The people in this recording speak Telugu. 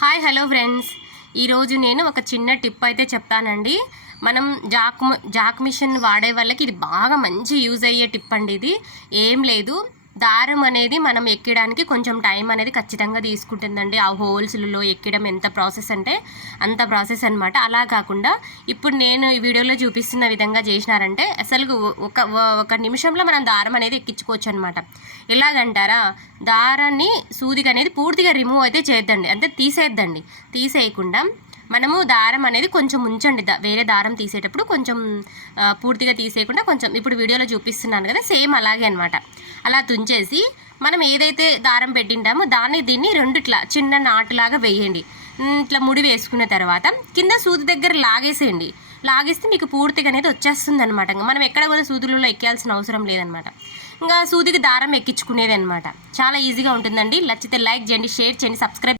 హాయ్ హలో ఫ్రెండ్స్, ఈరోజు నేను ఒక చిన్న టిప్ అయితే చెప్తానండి. మనం జాక్ మిషన్ వాడే వాళ్ళకి ఇది బాగా మంచి యూజ్ అయ్యే టిప్ అండి. ఇది ఏం లేదు, దారం అనేది మనం ఎక్కడానికి కొంచెం టైం అనేది ఖచ్చితంగా తీసుకుంటుందండి. ఆ హోల్స్లలో ఎక్కడం ఎంత ప్రాసెస్ అంటే అంత ప్రాసెస్ అనమాట. అలా కాకుండా ఇప్పుడు నేను ఈ వీడియోలో చూపిస్తున్న విధంగా చేసినారంటే అసలు ఒక నిమిషంలో మనం దారం అనేది ఎక్కించుకోవచ్చు అనమాట. ఎలాగంటారా, దారాన్ని సూదికి అనేది పూర్తిగా రిమూవ్ అయితే చేద్దండి, అంటే తీసేయకుండా మనము దారం అనేది కొంచెం ఉంచండి. వేరే దారం తీసేటప్పుడు కొంచెం పూర్తిగా తీసేయకుండా కొంచెం, ఇప్పుడు వీడియోలో చూపిస్తున్నాను కదా, సేమ్ అలాగే అనమాట. అలా తుంచేసి మనం ఏదైతే దారం పెట్టింటామో దీన్ని రెండు ఇట్లా చిన్న నాటులాగా వేయండి. ఇట్లా ముడి వేసుకున్న తర్వాత కింద సూది దగ్గర లాగేసేయండి. లాగేస్తే మీకు పూర్తిగా అనేది వచ్చేస్తుంది అనమాట. మనం ఎక్కడ కూడా సూదులలో ఎక్కాల్సిన అవసరం లేదనమాట. ఇంకా సూదికి దారం ఎక్కించుకునేది అనమాట. చాలా ఈజీగా ఉంటుందండి. నచ్చితే లైక్ చేయండి, షేర్ చేయండి, సబ్స్క్రైబ్